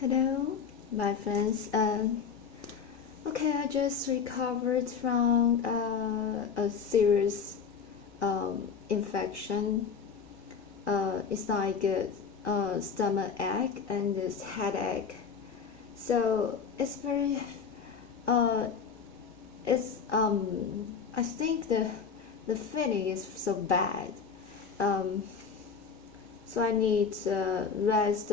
Hello, my friends. Okay, I just recovered from a serious infection. It's like a stomach ache and this headache. So it's very. It's I think the feeling is so bad. Um, so I need rest.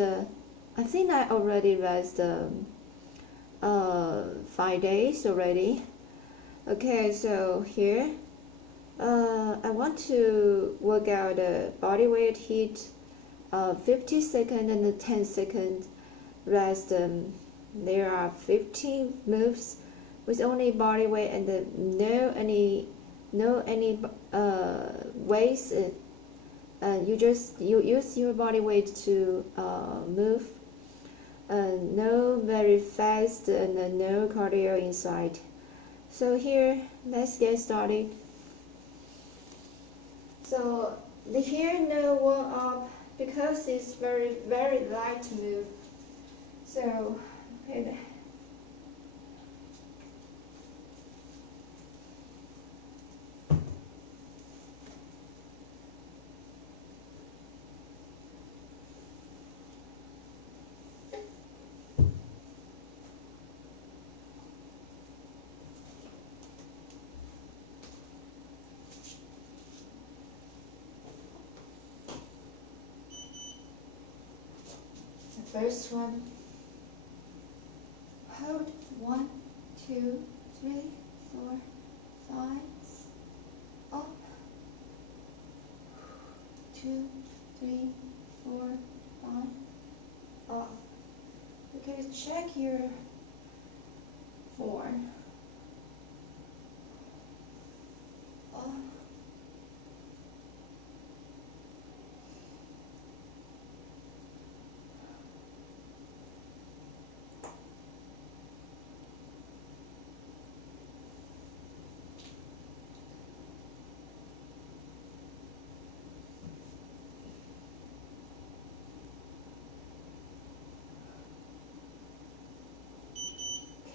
I think I already rest 5 days already. Okay, so here I want to work out a body weight HIIT, 50 second and a 10-second rest. There are 15 moves with only body weight and no any weights. You use your body weight to move. No very fast and no cardio inside. So here, let's get started. So here no warm up because it's very light move. So okay. First one, hold 1, 2, 3, 4, 5, up, 2, 3, 4, 5, up. Okay, check your form. Up.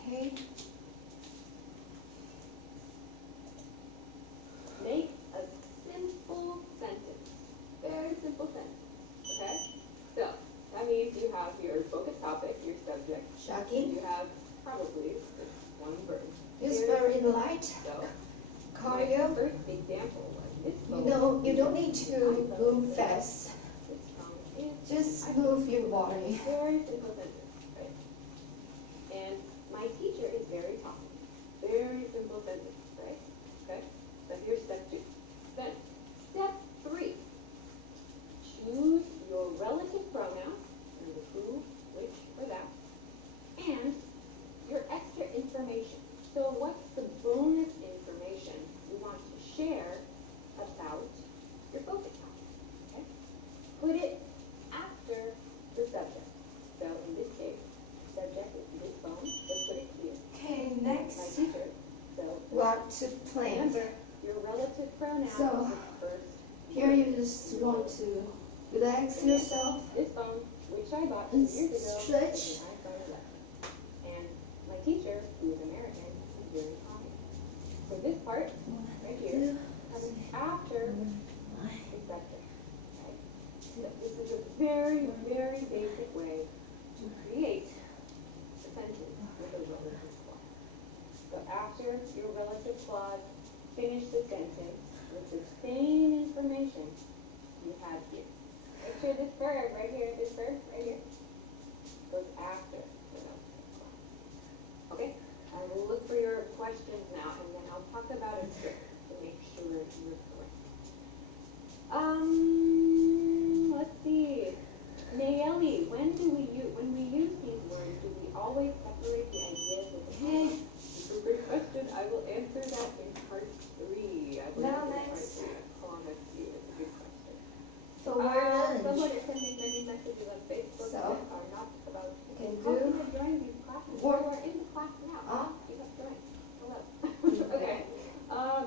Okay. Make a simple sentence. Very simple sentence. Okay? So, that means you have your focus topic, your subject. Jogging. You have probably just one verb. It's very light. So, Cardio. first example was this You don't need to move fast. This phone is Just move your body. very simple sentence, right? And my teacher is very talkative. Very simple sentence, right? Okay? So here's step 2. Then, step 3. Choose your relative pronoun, and the who, which, or that, and your extra information. So what's the bonus information you want to share about your focus topic? Okay? Put it after the subject. So in this case, subject is this phone. Let's put it here. Okay, My next. teacher. So What to plant. remember, your relative pronoun So, is first. Here you just want to relax yourself. This phone, which I bought 2 And years ago, stretch. is an iPhone 11. And my teacher, who is American, is very kind. So this part, right here, comes after the subject. Okay? So this is a very basic way to create a sentence with a relative clause. So after your relative clause, finish the sentence with the same information you have here. Make sure this verb right here goes after the relative clause. Okay? I will look for your questions now, and then I'll talk about a trick to make sure you're correct. Let's see. Nayeli, when we use these words, do we always separate the ideas with the Okay. It's a good question. I will answer that in part 3. I believe Now it's next. part 3. I promise you, it's a good question. So we're Someone lunge. is sending many messages on Facebook So, that are not about you can how can do I join these classes? work. You are in the class now. You have joined. Hello. Okay.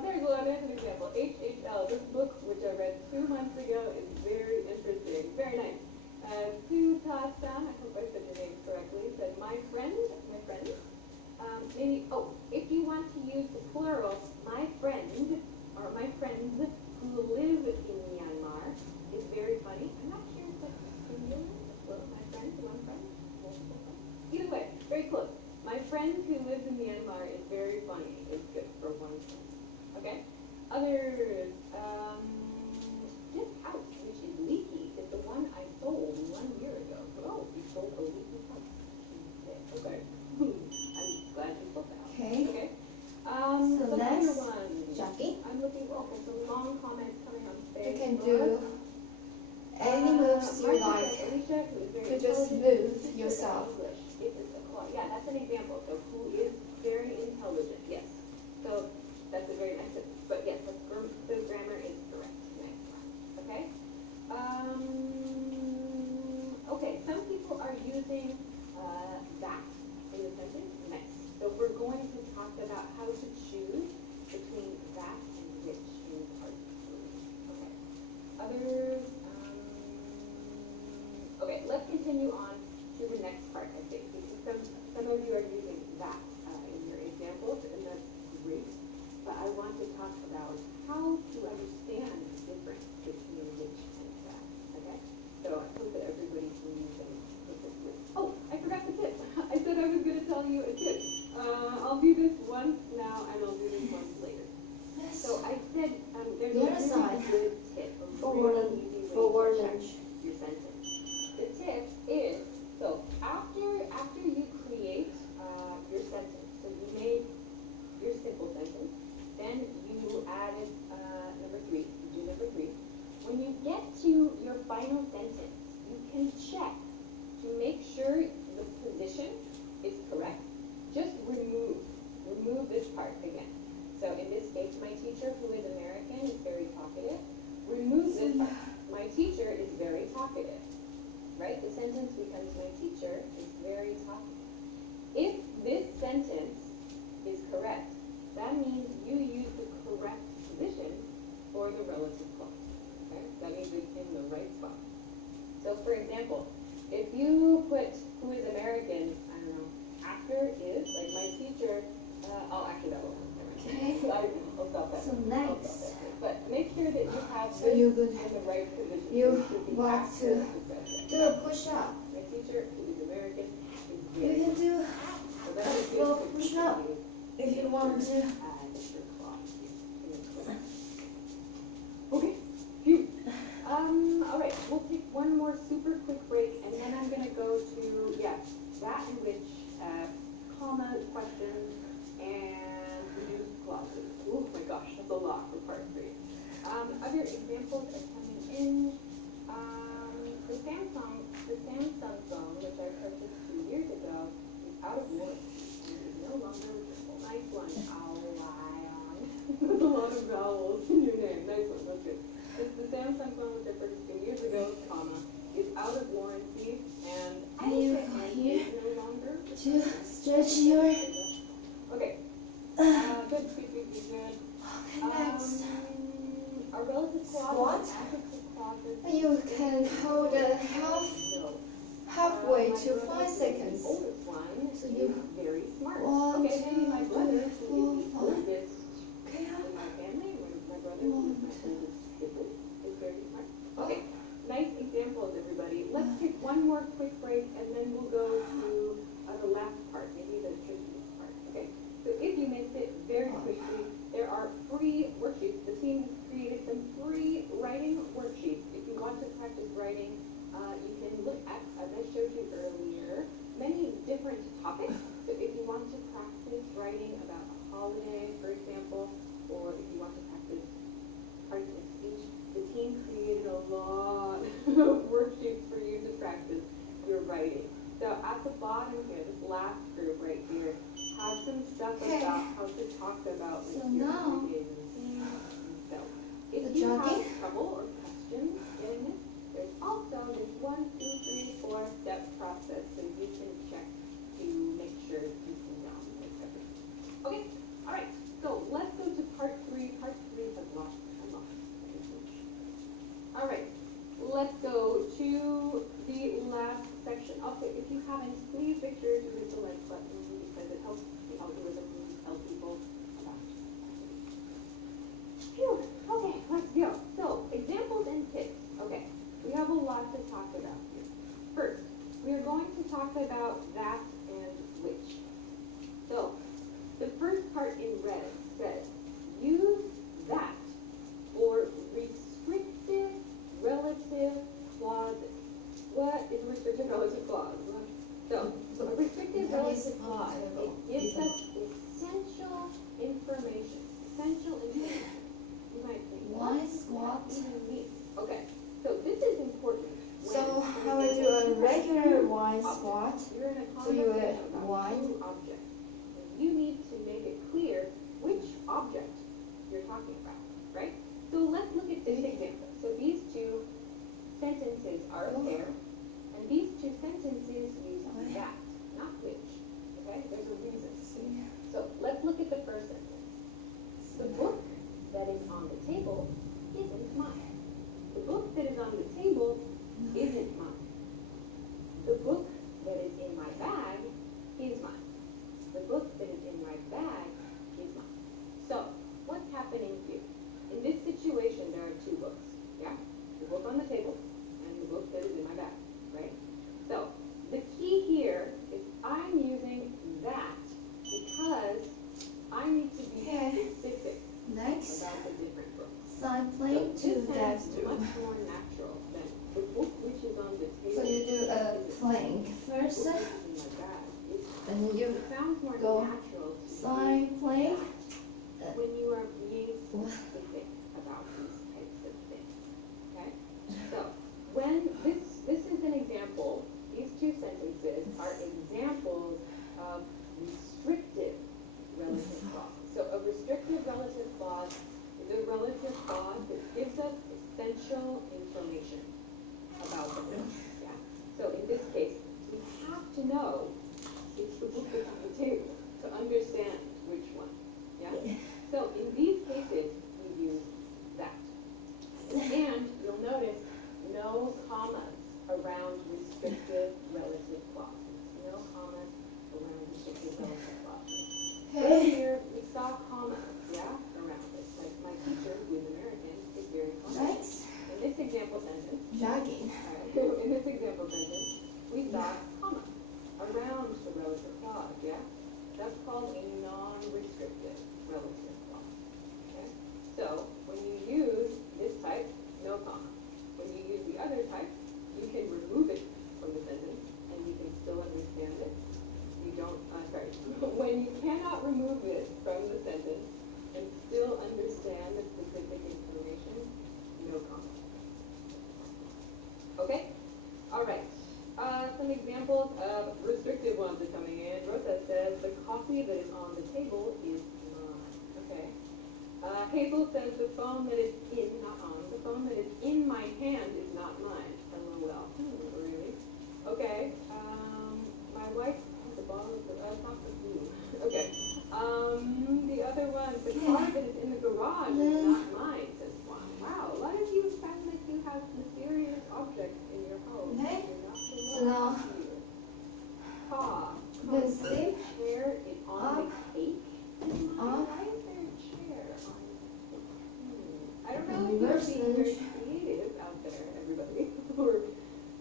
There's one. There's an example. HHL. This book, which I read 2 months ago, is very interesting. Very nice. Sue Tassan, I hope I said your name correctly. if you want to use the plural, my friend, or my friends who live in Myanmar, is very funny. I'm not sure if that's singular, well, my friends, one friend, multiple friends. Either way, very close. My friend who lives in Myanmar is very funny. It's good for one friend. Okay? Others, this house, which is leaky, is the one I sold 1 year ago. Oh, you sold a leaky house. Okay. I'm glad you sold that house. Okay. Okay. So Some that's other ones. jogging. I'm looking for some long comments coming on You Facebook. can do any moves you my like sister, Alicia, who is very to just intelligent, move yourself. English. Yeah, that's an example. So who is very intelligent? Yes. So that's a very nice sentence. But yes, the grammar is correct. Nice. Okay. Okay. Some people are using that in the sentence. Nice. So we're going to talk about how to choose between that and which in part 3. Okay. Others. Okay. Let's continue on to the next part, I think, because some of you are using that in your examples, and that's great. But I want to talk about how to understand the difference between which and that. Okay? So I hope that everybody can use them perfectly. Oh, I forgot the tip. I said I was going to tell you a tip. I'll do this once now, and I'll do this once later. Yes. So I said there's The a other really side. good tip, a Forward really easy way forward to check lunge. your sentence. The tip is, so after you create your sentence, so you made your simple sentence, then you added number 3, you do number 3. When you get to your final sentence, you can check to make sure the position is correct. Just remove this part again. So in this case, my teacher, who is American, is very talkative. Remove this part. My teacher is very talkative. Right? The sentence becomes my teacher is very talkative. If this sentence is correct, that means you use the correct position for the relative clause. Okay? That means it's in the right spot. So for example, if you put who is American, I don't know, after is, like my teacher, actually that will Okay. I'll stop that. So I'll next. stop that. But make sure that you have So this you could- in the right position. you It should be want after to the subject. Do a push up. My teacher, who is American, is You very can do so that is a slow good push up if you want to. your clause. Okay, phew. All right, we'll take one more super quick break, and then I'm gonna go to, that and which, comma, questions, and reduced clauses. Oh my gosh, that's a lot for part 3. Other examples are coming in. The Samsung phone, which I purchased 2 years ago, is out of warranty and is no longer reachable. Nice one, Lion. There's a lot of vowels in your name. Nice one, that's good. The Samsung phone, which I purchased 2 years ago, comma, is out of warranty and You is no longer. to stretch your. Okay. Good. Okay, next. Our relative Squat. clauses, adjective clauses. You can hold a halfway to 5 The seconds. oldest one So is you- very smart. 1, Okay, maybe my 2, brother, 3, who is 4, the 5. oldest Okay. in my family, my brother, who is my oldest sibling, is very smart. Okay, nice examples, everybody. Let's take one more quick break, and then we'll go to the last part, maybe the trickiest part. Okay. So if you missed it, very quickly, there are free worksheets. The team has created some free writing worksheets. If you want to practice writing, you can look at, as I showed you earlier, many different topics. So if you want to practice writing about a holiday, for example, or if you want to practice parts of speech, the team created a lot of worksheets for you to practice your writing. So at the bottom here, this last group right here, has some stuff about how to talk about So your now, everyday routine. So if the you have jogging. trouble or questions getting it, there's also this 1, 2, 3, 4 step process, so you can check to make sure you can download everything. Okay, all right. So let's go to part 3. Part 3 has lost. All right, let's go to the last section. Also, if you haven't, please make sure to hit the like button because it helps the algorithm talk about that and which. So, the first part in red says, use that for restrictive relative clauses. What is a restrictive relative clause? So, a restrictive relative clause, it gives us essential information. Essential information. You might think, Why what does squat? that even mean? Okay, so this is important. So how would you do a regular Y squat? You're in a So you would conversation about Y. two objects. And you need to make it clear which object you're talking about, right? So let's look at this example. So these two sentences are a pair, and these two sentences use that, not which. Okay, there's a reason. So let's look at the first sentence. The book that is on the table isn't mine. The book that is on the table isn't mine. The book that is in my bag is mine. The book that is in my bag is mine. So, what's happening here? In this situation, there are two books. Yeah? The book on the table and the book that is in my bag. Right? So, the key here is I'm using that because I need to be specific Next, about the different books. side plane So to this that sounds through. much more natural than the book which is on the table. So you do a plank first, The book which is in my bag. and you It sounds more go natural to side use plank. that when you are being specific about these types of things. Okay? So when this is an example, these two sentences are examples of restrictive relative clauses. So a restrictive relative clause is a relative clause that gives us essential information about the book. Yeah. So in this case, we have to know it's the book that's on the table to understand which one. Yeah. So in these cases, we use that. And you'll notice no commas around restrictive relative clauses. No commas around restrictive relative clauses. Earlier, we saw commas, yeah, around it. Like my teacher, who is American, is very common. Next, In this example sentence, jogging. in this example sentence, we saw comma around the relative clause, yeah? That's called a non-restrictive relative clause, okay? So, when you use this type, no comma. When you use the other type, you can remove it from the sentence, and you can still understand it. You don't, sorry, when you cannot remove it from the sentence and still understand the specific information, no comma. Okay? All right. Some examples of restrictive ones are coming in. Rosa says, the coffee that is on the table is mine. Okay. Hazel says, the phone that is in, not on, the phone that is in my hand is not mine. LOL. Really? Okay. My wife has a bottle of chocolate blue. Okay. The other one, the car that is in the garage is not mine, says Juan. Wow, a lot of you sound like you have mysterious objects in your home. Okay. You're not So now, here. Paw. the same Chair is on up, the cake. up. Why is there a chair on the cake? I don't know And if you're reverse being very lunge. creative out there, everybody. Or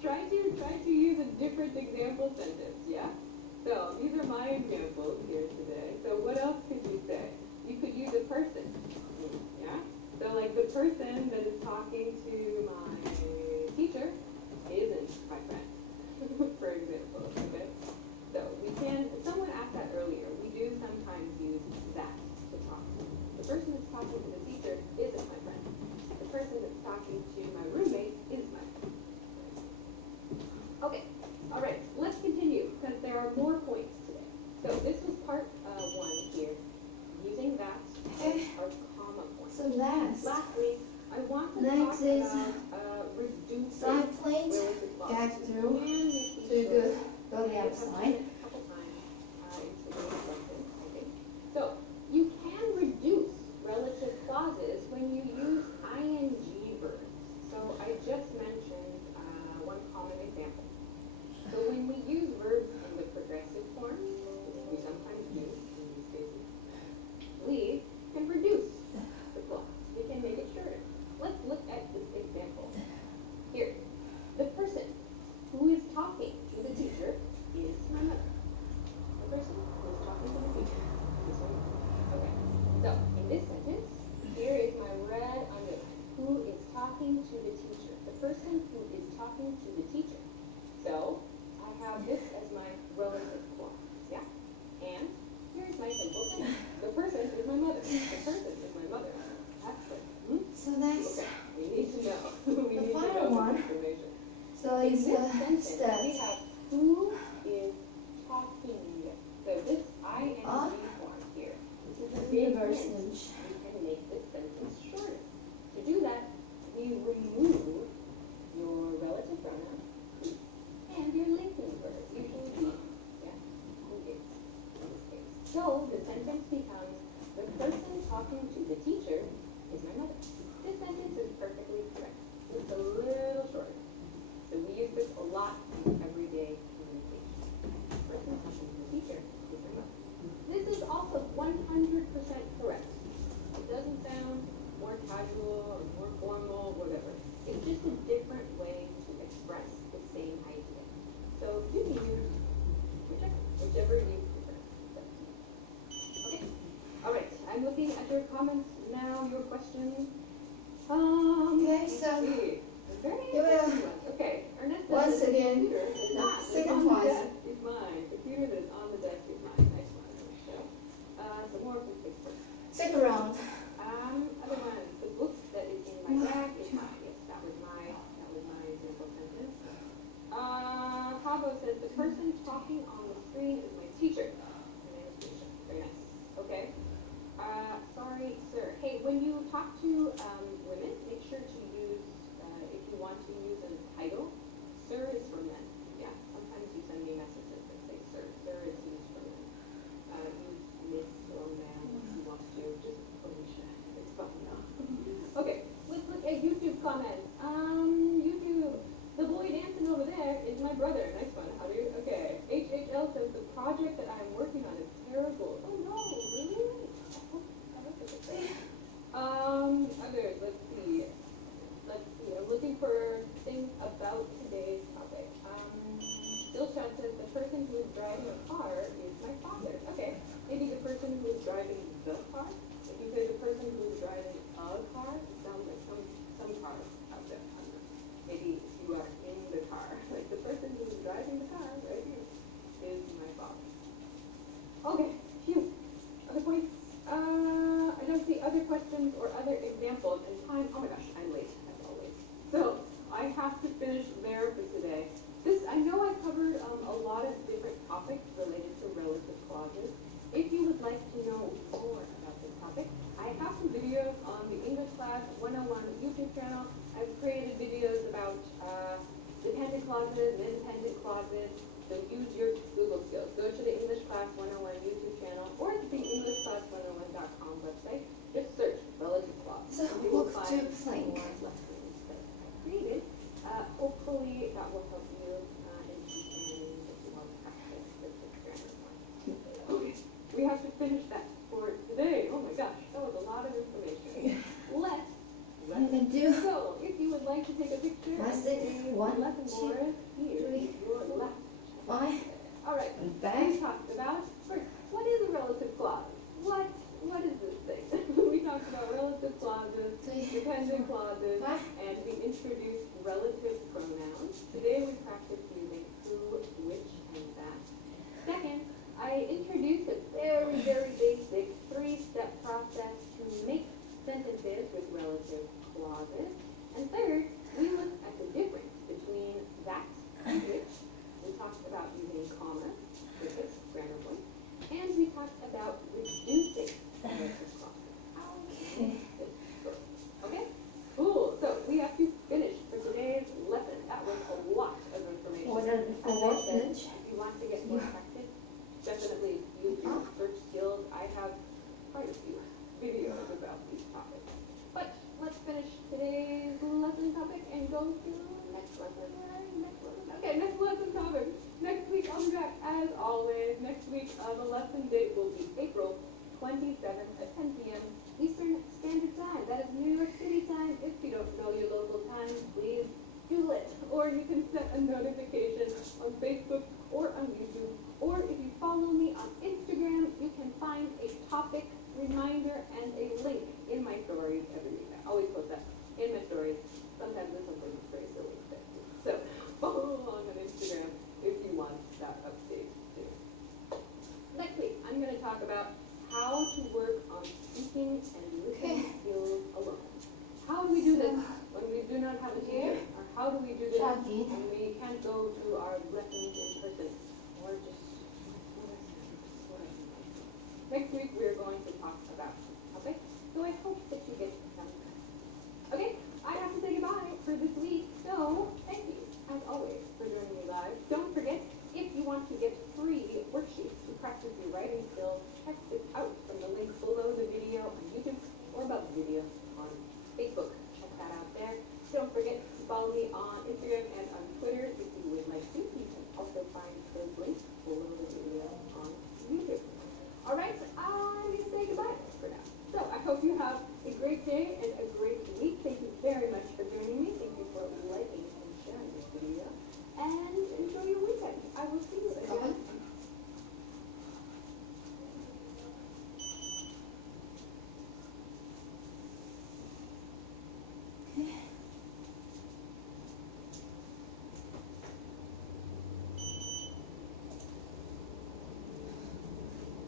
try to use a different example sentence, yeah? So these are my examples here today. So what else could you say? You could use a person, yeah? So like the person that is talking to my teacher isn't my friend, for example, okay? So we can, someone asked that earlier, we do sometimes use that to talk. The person that's talking to the teacher isn't my friend. The person that's talking to my roommate is my friend. Okay, all right, let's continue, because there are more points today. So this was part one here, using that as our comma point. So last, Lastly, I want to Next talk is, about reducing side plate, relative clauses. gap through. And making So you sure go the other I've done side. it a couple times in today's lesson, I think. So you can reduce relative clauses when you use ing verbs. So I just mentioned one common example. So when we use verbs in the progressive form, which we sometimes do in these cases, we can reduce the clause. We can make it shorter. Let's look at this example. Here, the person who is talking to the teacher So the sentence becomes, the person talking to the teacher is my mother. This sentence is perfectly correct. It's a little shorter. So we use this a lot in everyday communication. The person talking to the teacher is my mother. This is also 100% correct. It doesn't sound more casual or more formal, whatever. It's just a different way to express the same idea. So you can use whichever you prefer. Okay. All right. I'm looking at your comments now. Your questions. Okay, so very you will okay. Ernest once says again, the computer is not second on the twice. desk is mine. Computer that is on the desk is mine. Nice one. Some more from Facebook. second round. Other one. The book that is in my bag is mine. Yes, that was my example sentence. Habo says the person talking on the screen is my teacher. Her name is Misha. Very nice. Okay. Sorry, sir. Hey, when you talk to women, make sure to use, if you want to use a title, sir is for men. Yeah, sometimes you send me messages that say sir. Sir is used for men. Use miss or ma'am if you want to. Just Alicia. It's fun enough. Okay, let's look at YouTube comments. YouTube. The boy dancing over there is my brother. Nice one. How do you? Okay. HHL says the project that I'm working on is terrible. Oh no, really? Others, let's see. I'm looking for things about today's topic. Dilshad says the person who is driving a car is my father. Okay. Maybe the person who is driving the car. If you say the person who is driving a car, it sounds like some cars out there. I don't know. Maybe you are in the car. Like the person who is driving the car right here is my father. Okay. Phew. Other points? I don't see other questions or other examples in time. Oh my gosh, I'm late, as always. So I have to finish there for today. I know I covered a lot of different topics related to relative clauses. If you would like to know more about this topic, I have some videos on the English Class 101 YouTube channel. I've created videos about dependent clauses and independent clauses. So use your Google skills. Go to the English Class 101 YouTube channel or the EnglishClass101.com website. Just search relative clause. So You will walk find to plank. more lessons that I've created. Hopefully that will help you in teaching if you want to practice with this grammar one. Okay, we have to finish that for today. Oh my gosh, that was a lot of information. Let's You can do go. If you would like to take a picture and Last thing, see one, lesson two, board, here three, is your left. 5 All right. and We back. talked about first, what is a relative clause? What is this thing? We talked about relative clauses, 3, dependent clauses, 5. and we introduced relative pronouns. Today we practiced using who, which, and that. Second, I introduced a very, very basic 3-step process to make sentences with relative clauses. And third, we looked at the difference between that and which. We talked about using commas, prefix, grammar point, and we talked about reducing relative clauses. Okay. Okay? Cool. So we have to finish for today's lesson. That was a lot of information. For As I what said, lunch? if you want to get more practice, definitely use your search skills. I have quite a few videos about these topics. But let's finish today's lesson topic and go to next lesson. Okay, next lesson topic. Next week I'll be back as always. Next week the lesson date will be April 27th at 10 p.m. Eastern Standard Time. That is New York City time. If you don't know your local time, please do it. Or you can set a notification on Facebook or on YouTube. Or if you follow me on Instagram, you can find a topic reminder and a link in my stories every week. I always post that in my stories. Sometimes there's something very silly. So follow along on Instagram if you want that update too. Next week, I'm going to talk about how to work on speaking and listening skills alone. How do we do this when we do not have a teacher? Or how do we do this Jogging. when we can't go to our lessons in person? Or just next week, we're going to talk about this topic. So I hope that you get some. Okay, I have to say goodbye for this week. So thank you, as always, for joining me live. Don't forget, if you want to get free worksheets to practice your writing skills, text this out from the link below the video on YouTube or above the video on Facebook. Check that out there. Don't forget to follow me on Instagram and on Twitter if you would like to. You can also find those links below the video on YouTube. All right, I'm going to say goodbye for now. So I hope you have a great day and a great week. Thank you very much for joining me. Thank you for liking and sharing this video. And enjoy your weekend. I will see you again.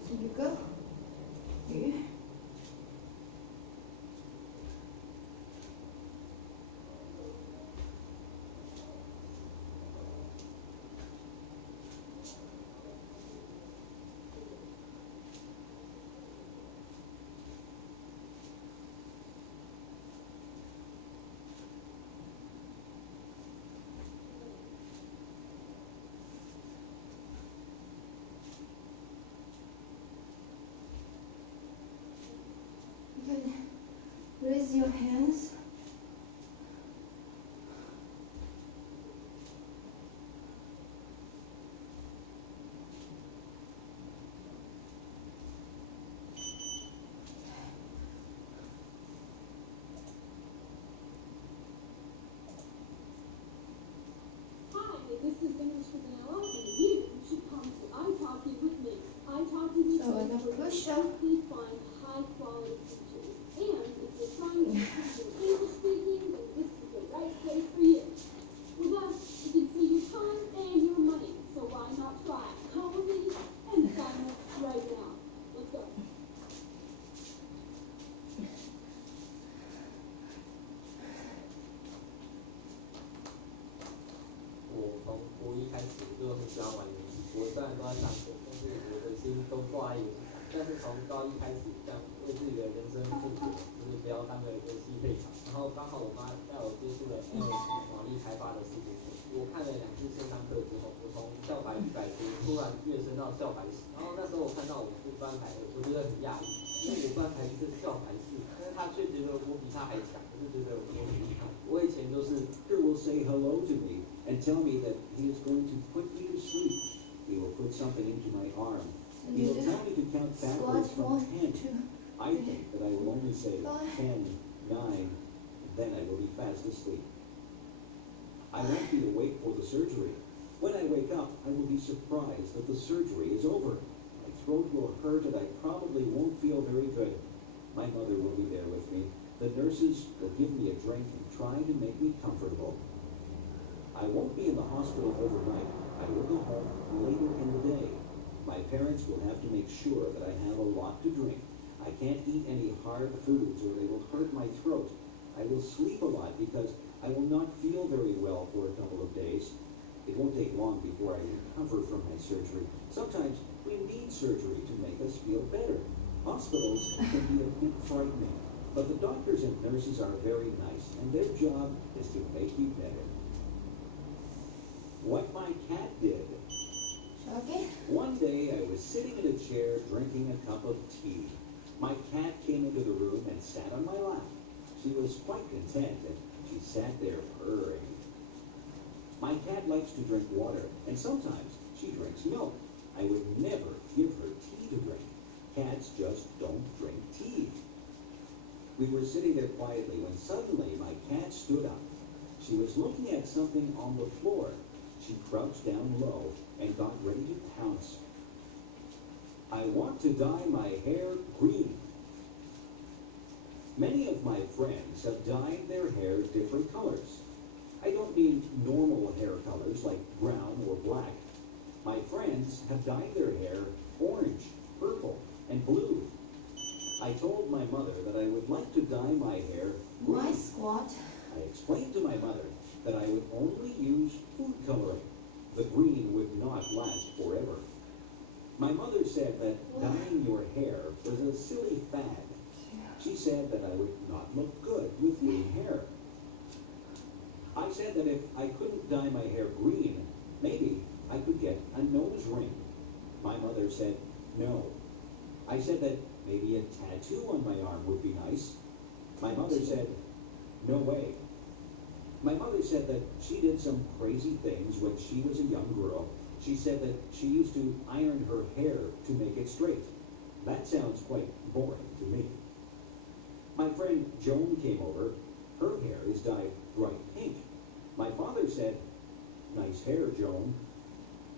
So you go here. You can raise your hands. Hi, this is English for Vanilla, and you should come to iTalki with me. iTalki is So we're gonna push up. we find high-quality teachers. And if you're trying to improve your English speaking, then this is the right place for you. With us, you can save your time and your money. So why not try? Call me and sign up right now. Let's go. 我从国一开始就很喜欢玩游戏，我虽然都在上学，但是我的心都挂在游戏上。但是从高一开始，这样为自己的人生负责，就是不要当个游戏废柴。然后刚好我妈带我接触了 NFT 网力开发的世界。我看了2次线上课之后，我从校牌100级突然跃升到校牌10。然后那时候我看到我班排2，我觉得很讶异，因为我班排是校牌4，但是他却觉得我比他还强，我就觉得我很厉害。我以前都是。Doctor will say hello to me and tell me that he is going to put me to sleep. He will put something into my arm. So He you will do tell me to count backwards squat from 1, 10. 2. I think that I will only say 10, 9, and then I will be fast asleep. I won't be awake for the surgery. When I wake up, I will be surprised that the surgery is over. My throat will hurt and I probably won't feel very good. My mother will be there with me. The nurses will give me a drink and try to make me comfortable. I won't be in the hospital overnight. I will go home later in the day. My parents will have to make sure that I have a lot to drink. I can't eat any hard foods or they will hurt my throat. I will sleep a lot because I will not feel very well for a couple of days. It won't take long before I recover from my surgery. Sometimes we need surgery to make us feel better. Hospitals can be a bit frightening, but the doctors and nurses are very nice, and their job is to make you better. What my cat did. Okay. One day I was sitting in a chair drinking a cup of tea. My cat came into the room and sat on my lap. She was quite content, and she sat there purring. My cat likes to drink water, and sometimes she drinks milk. I would never give her tea to drink. Cats just don't drink tea. We were sitting there quietly when suddenly my cat stood up. She was looking at something on the floor. She crouched down low and got ready to pounce. I want to dye my hair green. Many of my friends have dyed their hair different colors. I don't mean normal hair colors like brown or black. My friends have dyed their hair orange, purple, and blue. I told my mother that I would like to dye my hair green. Why squat? I explained to my mother that I would only use food coloring. The green would not last forever. My mother said that dyeing your hair was a silly fad. She said that I would not look good with green hair. I said that if I couldn't dye my hair green, maybe I could get a nose ring. My mother said, no. I said that maybe a tattoo on my arm would be nice. My mother said, no way. My mother said that she did some crazy things when she was a young girl. She said that she used to iron her hair to make it straight. That sounds quite boring to me. My friend Joan came over. Her hair is dyed bright pink. My father said, nice hair, Joan.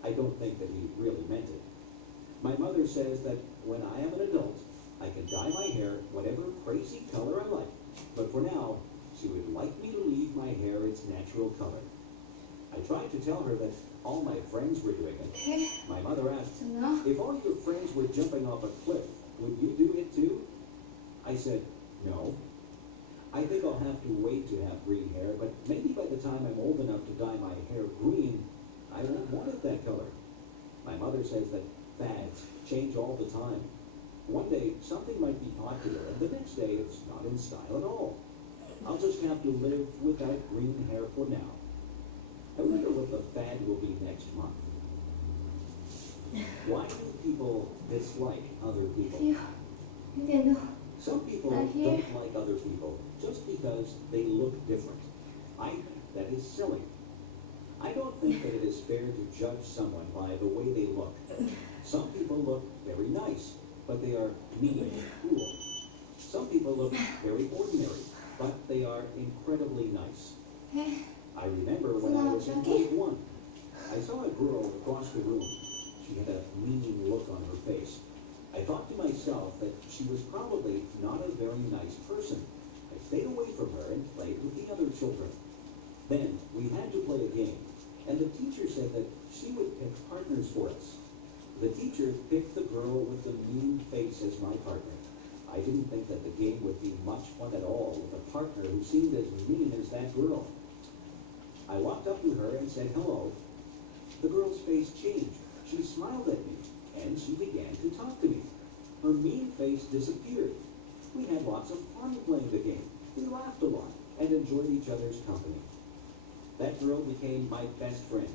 I don't think that he really meant it. My mother says that when I am an adult, I can dye my hair whatever crazy color I like. But for now, she would like me to leave my hair its natural color. I tried to tell her that all my friends were doing it. Okay. My mother asked, So now, if all your friends were jumping off a cliff, would you do it too? I said, no. I think I'll have to wait to have green hair, but maybe by the time I'm old enough to dye my hair green, I won't want it that color. My mother says that fads change all the time. One day, something might be popular, and the next day, it's not in style at all. I'll just have to live without green hair for now. I wonder what the fad will be next month. Why do people dislike other people? you can do. Some people Not here. don't like other people just because they look different. I think that is silly. I don't think that it is fair to judge someone by the way they look. Some people look very nice, but they are mean and cruel. Some people look very ordinary, but they are incredibly nice. Okay. I remember when I was in grade 1. I saw a girl across the room. She had a meaning look on her face. I thought to myself that she was probably not a very nice person. I stayed away from her and played with the other children. Then we had to play a game, and the teacher said that she would pick partners for us. The teacher picked the girl with the mean face as my partner. I didn't think that the game would be much fun at all with a partner who seemed as mean as that girl. I walked up to her and said hello. The girl's face changed. She smiled at me, and she began to talk to me. Her mean face disappeared. We had lots of fun playing the game. We laughed a lot and enjoyed each other's company. That girl became my best friend.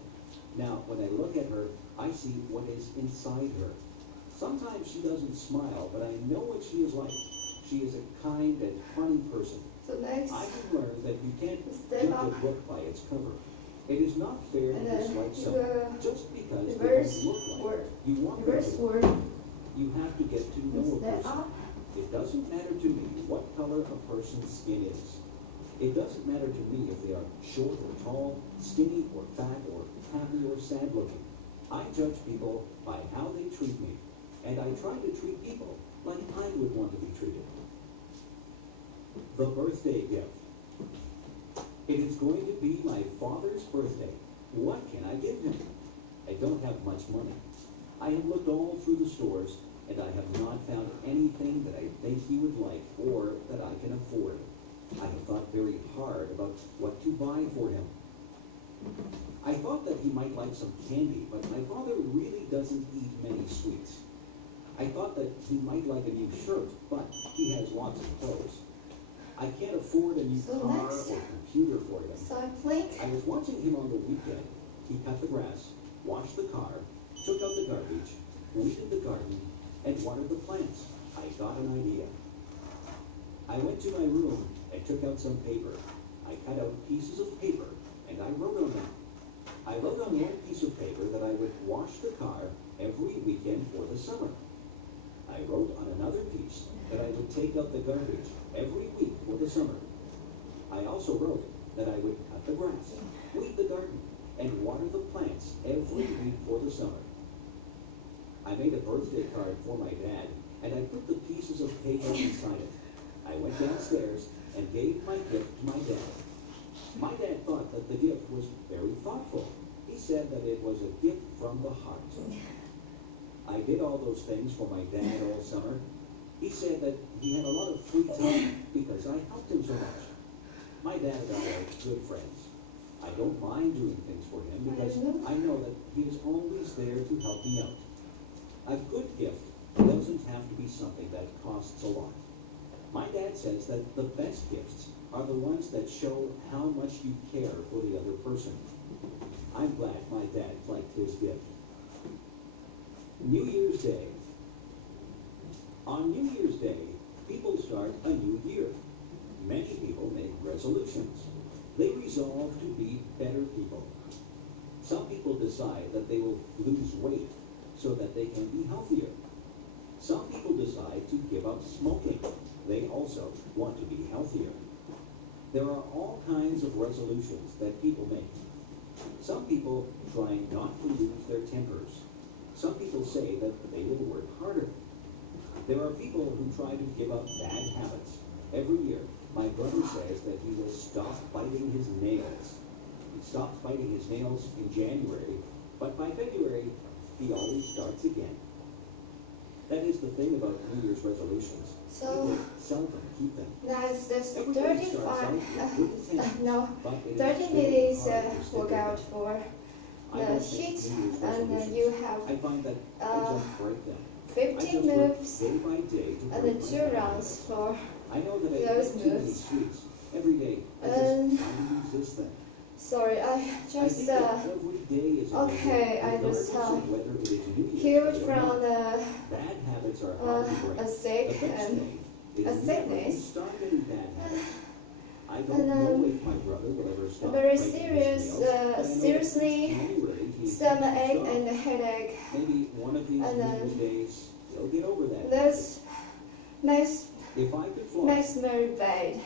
Now, when I look at her, I see what is inside her. Sometimes she doesn't smile, but I know what she is like. She is a kind and funny person. So next, I have learned that you can't Step judge a up. book by its cover. It is not fair to and then dislike you someone go just because they reverse don't look like word. you want them Reverse to. word. You have to get to know a Step person. up. It doesn't matter to me what color a person's skin is. It doesn't matter to me if they are short or tall, skinny or fat, or happy or sad looking. I judge people by how they treat me, and I try to treat people like I would want to be treated. The birthday gift. It is going to be my father's birthday. What can I give him? I don't have much money. I have looked all through the stores, and I have not found anything that I think he would like or that I can afford. I have thought very hard about what to buy for him. I thought that he might like some candy, but my father really doesn't eat many sweets. I thought that he might like a new shirt, but he has lots of clothes. I can't afford a new So car next. or computer for him. So I blink. I was watching him on the weekend. He cut the grass, washed the car, took out the garbage, weeded the garden, and watered the plants. I got an idea. I went to my room and took out some paper. I cut out pieces of paper, and I wrote on them. I wrote on one piece of paper that I would wash the car every weekend for the summer. I wrote on another piece that I would take out the garbage every week for the summer. I also wrote that I would cut the grass, weed the garden, and water the plants every week for the summer. I made a birthday card for my dad, and I put the pieces of paper inside it. I went downstairs and gave my gift to my dad. My dad thought that the gift was very thoughtful. He said that it was a gift from the heart. I did all those things for my dad all summer. He said that he had a lot of free time because I helped him so much. My dad and I are good friends. I don't mind doing things for him because I know that he is always there to help me out. A good gift doesn't have to be something that costs a lot. My dad says that the best gifts are the ones that show how much you care for the other person. I'm glad my dad liked his gift. New Year's Day. On New Year's Day, people start a new year. Many people make resolutions. They resolve to be better people. Some people decide that they will lose weight so that they can be healthier. Some people decide to give up smoking. They also want to be healthier. There are all kinds of resolutions that people make. Some people try not to lose their tempers. Some people say that they will work harder. There are people who try to give up bad habits. Every year, my brother says that he will stop biting his nails. He stops biting his nails in January, but by February, he always starts again. That is the thing about New Year's resolutions. So People seldom keep them. that's Everybody starts out 35, with good intent, no, but it is 30 very minutes hard to stick with workout them. for I the don't make HIIT, New Year's and resolutions. you have I find that I just break them. I 15 just work moves day by day to and break then my 2 habits. rounds for I know that I those eat too many moves. sweets every day. I And- just try to resist them. sorry, I I just think that every day is a new okay, day, I just regardless of whether it is New Year's healed Day or from not. Bad habits are hard to break. a The sick best and thing is a never to sickness. start any bad habits. I don't And, know if my brother will ever a stop very biting his serious, nails, but I know that seriously since January, he stomach has ache stopped. and a headache. Maybe one of these and New then Year's days, he'll get over that. This makes If I could fly, me bad.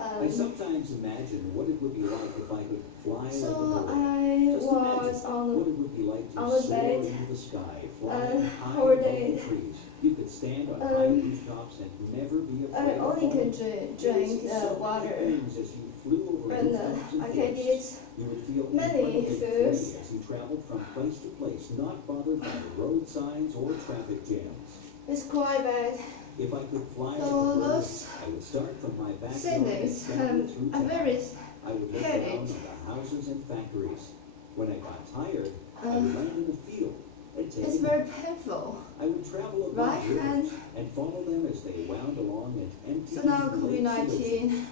I sometimes imagine what it would be like if I could fly like a So bird. I Just was imagine what it would be like on to the soar bed, into the sky, flying high whole above day. the trees. You could stand on high rooftops and never be afraid I of only falling. can You would drink see so many water, things as you flew over and rooftops and I can forests. eat You would feel many incredibly free foods. as you traveled from place to place, not bothered by road signs or traffic jams. It's quite bad. If I could fly like So a bird, those I would start from my backyard and sickness, travel through I'm town. very I would look headache. down on the houses and factories. When I got tired, I would land in the field and take it's a very nap. painful, I would travel along right? rivers and follow them as they wound along and empty So now into the lakes and oceans. COVID-19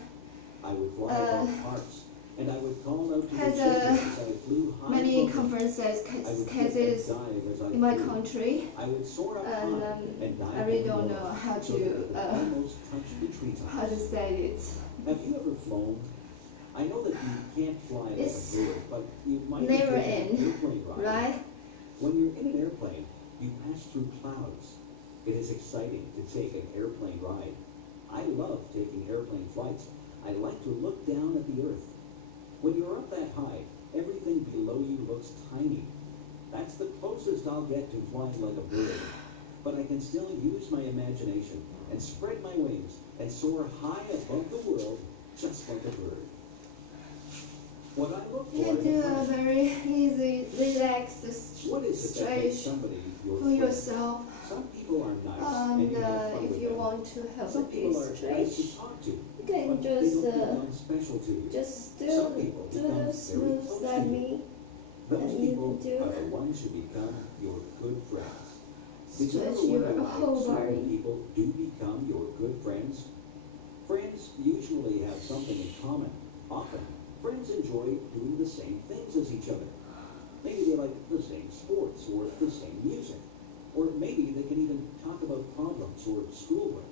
I would fly above parks, and I would call out to the has, children as I flew high many above them. conferences I would kick and cases dive as I in my flew. country, I would soar up and high and dive I really down don't low know how so that I could to almost touch the treetops. how to say it. Have you ever flown? I know that you can't fly like It's a bird, but you might have never taken an end, airplane ride. right? When you're in an airplane, you pass through clouds. It is exciting to take an airplane ride. I love taking airplane flights. I like to look down at the earth. When you're up that high, everything below you looks tiny. That's the closest I'll get to flying like a bird. But I can still use my imagination and spread my wings and soar high above the world just like a bird. What I look You for can in do a a friend, very easy, relaxed what is it that makes stretch somebody your for friend? yourself. Some people are nice And and you have fun if with you them. want to have Some a people are deep nice stretch, to talk to, you can but they just don't become special to you. just Some people do become those very moves close like to you. me. Those and you people do are the ones who become your good friends. Did you Stretch ever your wonder why whole certain body. people do become your good friends? Friends usually have something in common. Often, friends enjoy doing the same things as each other. Maybe they like the same sports or the same music. Or maybe they can even talk about problems or schoolwork.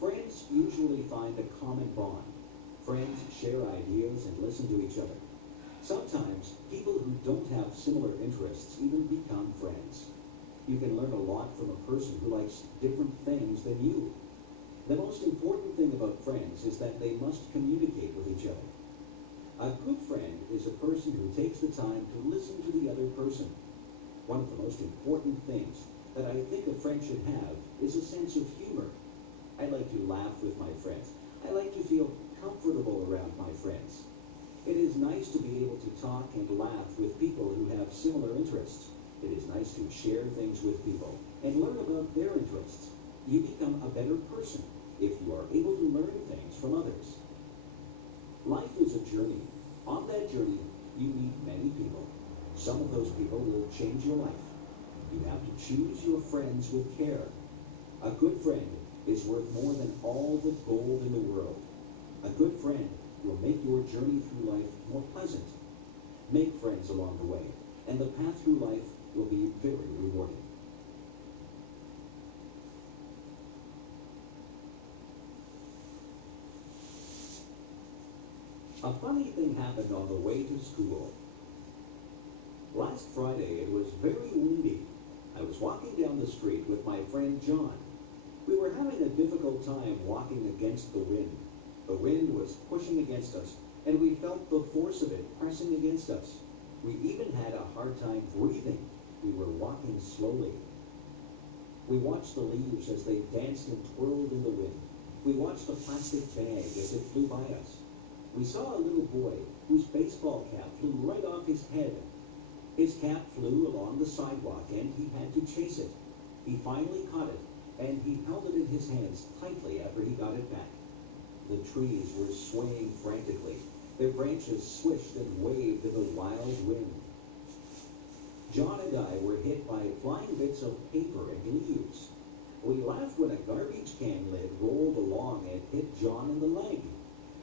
Friends usually find a common bond. Friends share ideas and listen to each other. Sometimes, people who don't have similar interests even become friends. You can learn a lot from a person who likes different things than you. The most important thing about friends is that they must communicate with each other. A good friend is a person who takes the time to listen to the other person. One of the most important things that I think a friend should have is a sense of humor. I like to laugh with my friends. I like to feel comfortable around my friends. It is nice to be able to talk and laugh with people who have similar interests. It is nice to share things with people and learn about their interests. You become a better person if you are able to learn things from others. Life is a journey. On that journey, you meet many people. Some of those people will change your life. You have to choose your friends with care. A good friend is worth more than all the gold in the world. A good friend will make your journey through life more pleasant. Make friends along the way, and the path through life will be very rewarding. A funny thing happened on the way to school. Last Friday, it was very windy. I was walking down the street with my friend John. We were having a difficult time walking against the wind. The wind was pushing against us, and we felt the force of it pressing against us. We even had a hard time breathing. We were walking slowly. We watched the leaves as they danced and twirled in the wind. We watched a plastic bag as it flew by us. We saw a little boy whose baseball cap flew right off his head. His cap flew along the sidewalk and he had to chase it. He finally caught it and he held it in his hands tightly after he got it back. The trees were swaying frantically. Their branches swished and waved in the wild wind. John and I were hit by flying bits of paper and leaves. We laughed when a garbage can lid rolled along and hit John in the leg.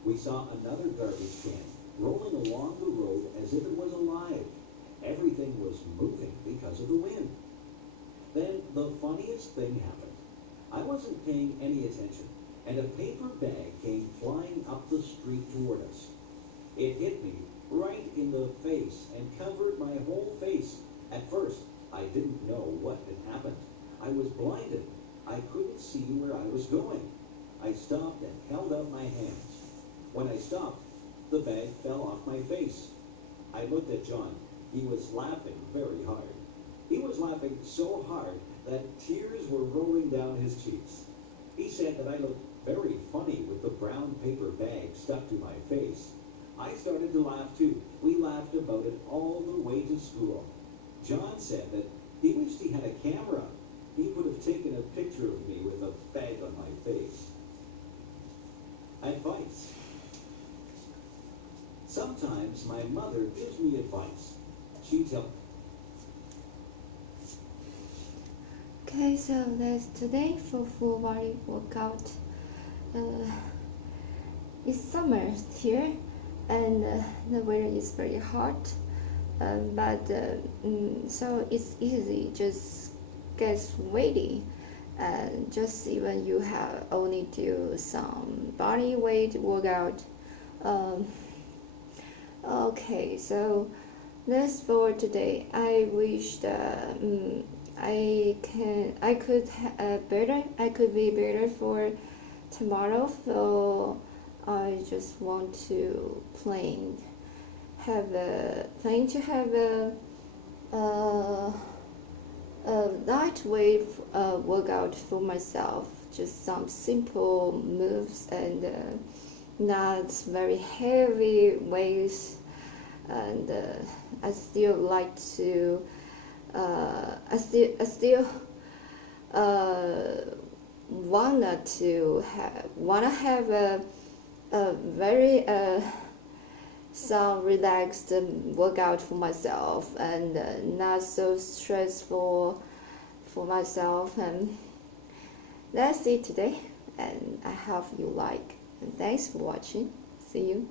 We saw another garbage can rolling along the road as if it was alive. Everything was moving because of the wind. Then the funniest thing happened. I wasn't paying any attention, and a paper bag came flying up the street toward us. It hit me right in the face and covered my whole face. At first, I didn't know what had happened. I was blinded. I couldn't see where I was going. I stopped and held out my hands. When I stopped, the bag fell off my face. I looked at John. He was laughing very hard. He was laughing so hard that tears were rolling down his cheeks. He said that I looked very funny with the brown paper bag stuck to my face. I started to laugh too. We laughed about it all the way to school. John said that he wished he had a camera. He would have taken a picture of me with a bag on my face. Advice. Sometimes my mother gives me advice. She tells Okay, so that's today for full body workout. It's summer here, and the weather is very hot. So it's easy, just get sweaty, and just even you have only do some body weight workout. Okay, so that's for today. I wish that I could be better for tomorrow. So I just want to plan to have a lightweight workout for myself. Just some simple moves and not very heavy weights. And I still like to. I still wanna have a very some relaxed workout for myself, and not so stressful for myself. And that's it today, and I hope you like, and thanks for watching. See you.